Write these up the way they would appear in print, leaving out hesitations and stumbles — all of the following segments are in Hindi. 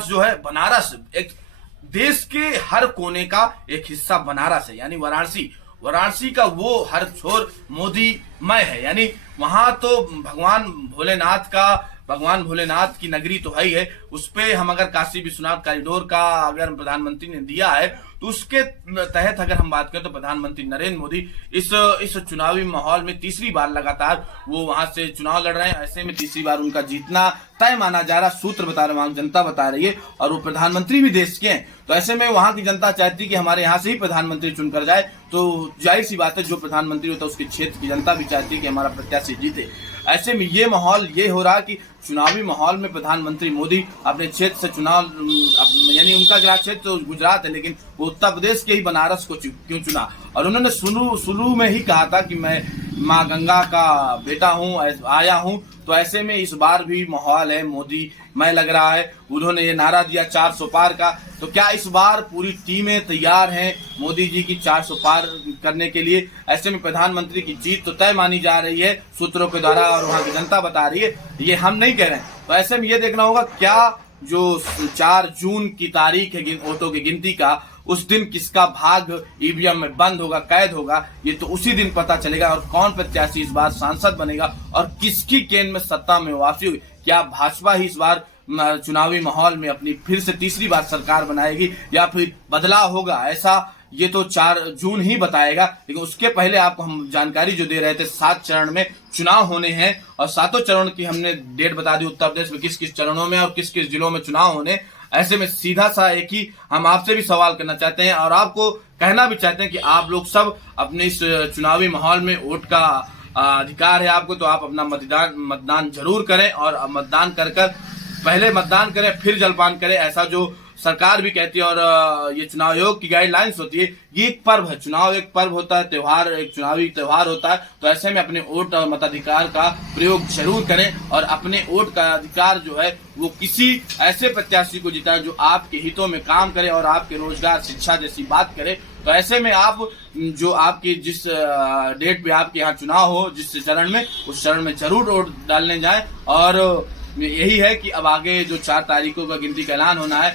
जो है बनारस एक देश के हर कोने का एक हिस्सा बनारस है, यानी वाराणसी। वाराणसी का वो हर छोर मोदी मय है, यानी वहां तो भगवान भोलेनाथ की नगरी तो है ही है। उस पे हम अगर काशी विश्वनाथ कॉरिडोर का अगर प्रधानमंत्री ने दिया है तो उसके तहत अगर हम बात करें तो प्रधानमंत्री नरेंद्र मोदी इस चुनावी माहौल में तीसरी बार लगातार वो वहां से चुनाव लड़ रहे हैं। ऐसे में तीसरी बार उनका जीतना तय माना जा रहा, सूत्र बता रहे, वहां जनता बता रही है, और वो प्रधानमंत्री भी देश के हैं। तो ऐसे में वहां की जनता चाहती है कि हमारे यहाँ से ही प्रधानमंत्री चुनकर जाए। तो जाहिर सी बात है, जो प्रधानमंत्री होता है उसके क्षेत्र की जनता भी चाहती है कि हमारा प्रत्याशी जीते। ऐसे में ये माहौल ये हो रहा कि चुनावी माहौल में प्रधानमंत्री मोदी अपने क्षेत्र से चुनाव, यानी उनका गृह क्षेत्र तो गुजरात है, लेकिन वो उत्तर प्रदेश के ही बनारस को क्यों चुना। और उन्होंने शुरू में ही कहा था कि मैं माँ गंगा का बेटा हूँ, आया हूँ। तो ऐसे में इस बार भी माहौल है मोदी मैं लग रहा है। उन्होंने ये नारा दिया 400 पार का, तो क्या इस बार पूरी टीमें तैयार हैं मोदी जी की 400 पार करने के लिए? ऐसे में प्रधानमंत्री की जीत तो तय मानी जा रही है सूत्रों के द्वारा, और वहां की जनता बता रही है, ये हम नहीं कह रहे हैं। तो ऐसे में ये देखना होगा क्या जो 4 जून की तारीख है वोटों की गिनती का, उस दिन किसका भाग ईवीएम में बंद होगा, कैद होगा, ये तो उसी दिन पता चलेगा। और कौन प्रत्याशी इस बार सांसद बनेगा और किसकी केंद्र में सत्ता में वापसी होगी। क्या भाजपा ही इस बार चुनावी माहौल में अपनी फिर से तीसरी बार सरकार बनाएगी या फिर बदलाव होगा, ऐसा ये तो 4 जून ही बताएगा। लेकिन उसके पहले आपको हम जानकारी जो दे रहे थे, 7 चरण में चुनाव होने हैं और 7 चरण की हमने डेट बता दी, उत्तर प्रदेश में किस किस चरणों में और किस किस जिलों में चुनाव होने। ऐसे में सीधा सा एक ही हम आपसे भी सवाल करना चाहते हैं और आपको कहना भी चाहते हैं कि आप लोग सब अपने इस चुनावी माहौल में वोट का अधिकार है आपको, तो आप अपना मतदान जरूर करें। और मतदान कर पहले मतदान करें फिर जलपान करें, ऐसा जो सरकार भी कहती है। और ये चुनाव आयोग की गाइडलाइंस होती है। ये एक पर्व है, चुनाव एक पर्व होता है, त्योहार, एक चुनावी त्योहार होता है। तो ऐसे में अपने वोट और मताधिकार का प्रयोग जरूर करें और अपने वोट का अधिकार जो है वो किसी ऐसे प्रत्याशी को जिताएं जो आपके हितों में काम करे और आपके रोजगार, शिक्षा जैसी बात करे। तो ऐसे में आप जो आपकी जिस डेट पे आपके यहाँ चुनाव हो, जिस चरण में, उस चरण में जरूर वोट डालने जाएं। और यही है कि अब आगे जो 4 तारीखों का गिनती का ऐलान होना है,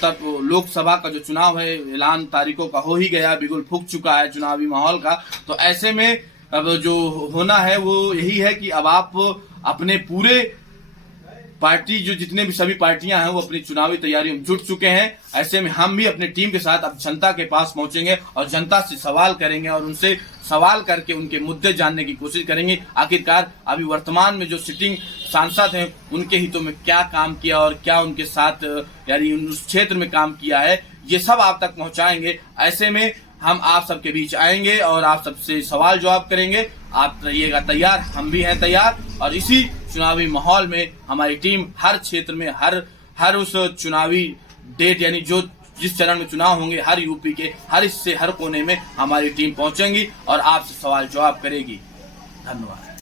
तब लोकसभा का जो चुनाव है ऐलान तारीखों का हो ही गया, बिगुल फूक चुका है चुनावी माहौल का। तो ऐसे में अब जो होना है वो यही है कि अब आप अपने पूरे पार्टी जो जितने भी सभी पार्टियां हैं वो अपनी चुनावी तैयारियों में जुट चुके हैं। ऐसे में हम भी अपनी टीम के साथ अब जनता के पास पहुंचेंगे और जनता से सवाल करेंगे और उनसे सवाल करके उनके मुद्दे जानने की कोशिश करेंगे। आखिरकार अभी वर्तमान में जो सिटिंग सांसद हैं उनके हितों में क्या काम किया और क्या उनके साथ यानी उस क्षेत्र में काम किया है, ये सब आप तक पहुंचाएंगे। ऐसे में हम आप सबके बीच आएंगे और आप सबसे सवाल जवाब करेंगे। आप रहिएगा तैयार, हम भी हैं तैयार। और इसी चुनावी माहौल में हमारी टीम हर क्षेत्र में हर उस चुनावी डेट, यानी जो जिस चरण में चुनाव होंगे, हर यूपी के हर हिस्से, हर कोने में हमारी टीम पहुंचेंगी और आपसे सवाल जवाब करेगी। धन्यवाद।